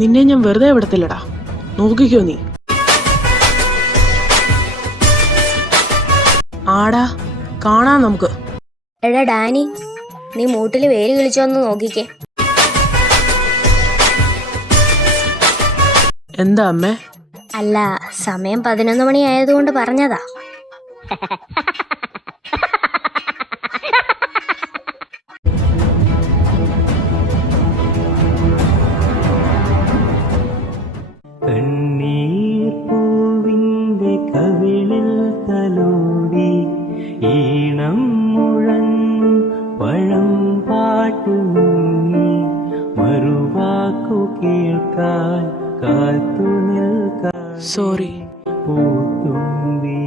നിന്നെ ഞാൻ വെറുതെ വിടത്തില്ലടാ, നോക്കിക്കോ നീ. ആടാ, കാണാം നമുക്ക്. എടാ ഡാനി, നീ മൂട്ടില് വേര് കിളിച്ചോന്ന് നോക്കിക്കേ. എന്താ അമ്മേ? അല്ല, സമയം 11 മണി ആയതുകൊണ്ട് പറഞ്ഞതാ. പൂവിന്റെ കവിളിൽ തലോടി ഈണം മുഴങ്ങും പഴം പാട്ടു മുങ്ങി മറുവാക്കു കേൾക്കാൻ കാത്തു നിൽക്കാൻ സോറി. പൂത്തുമ്പി